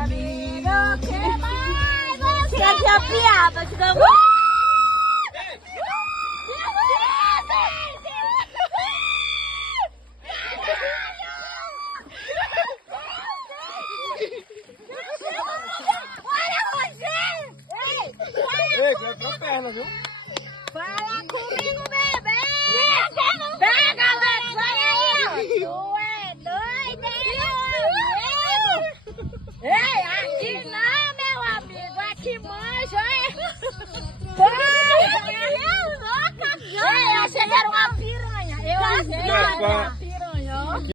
amigo, que mais você quer piada, te dá Ei, vai pra perna, viu? Fala comigo, bebê! Pega, Alex, vai aí! Tu é doido, hein, meu amigo? Ei, aqui não, meu amigo, aqui manja, hein? Ei, eu achei que era uma piranha, eu achei.